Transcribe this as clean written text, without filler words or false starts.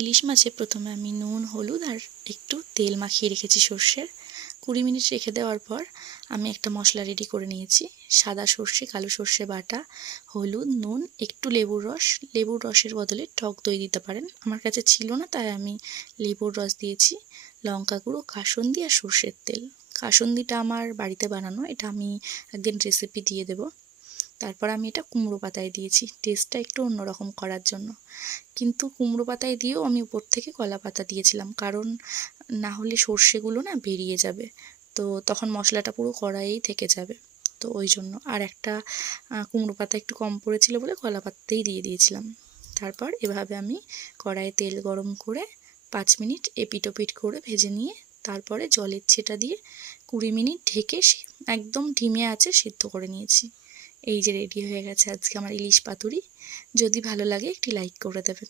ইলিশ মাছে প্রথমে আমি নুন হলুদ আর একটু তেল মাখিয়ে রেখেছি সর্ষের। 20 মিনিট রেখে দেওয়ার পর আমি একটা মশলা রেডি করে নিয়েছি। সাদা সর্ষে, কালো সর্ষে বাটা, হলুদ, নুন, একটু লেবুর রস। লেবুর রসের বদলে টক দই দিতে পারেন, আমার কাছে ছিল না তাই আমি লেবুর রস দিয়েছি। লঙ্কা গুঁড়ো, কাসুন্দি আর সর্ষের তেল। কাসুন্দিটা আমার বাড়িতে বানানো, এটা আমি একদিন রেসিপি দিয়ে দেবো। তারপর আমি এটা কুমড়ো পাতায় দিয়েছি টেস্টটা একটু অন্যরকম করার জন্য। কিন্তু কুমড়ো পাতায় দিয়েও আমি উপর থেকে কলা পাতা দিয়েছিলাম, কারণ না হলে সর্ষেগুলো না বেরিয়ে যাবে, তো তখন মশলাটা পুরো কড়াইয়েই থেকে যাবে। তো ওই জন্য আর একটা কুমড়ো পাতা একটু কম পড়েছিল বলে কলা পাতাতেই দিয়ে দিয়েছিলাম। তারপর এভাবে আমি কড়াইয়ে তেল গরম করে 5 মিনিট এপিট ওপিট করে ভেজে নিয়ে তারপরে জলের ছেটা দিয়ে 20 মিনিট ঢেকে একদম ধিমে আঁচে সিদ্ধ করে নিয়েছি। এই যে রেডি হয়ে গেছে আজকে আমার ইলিশ পাতুরি। যদি ভালো লাগে একটি লাইক করে দেবেন।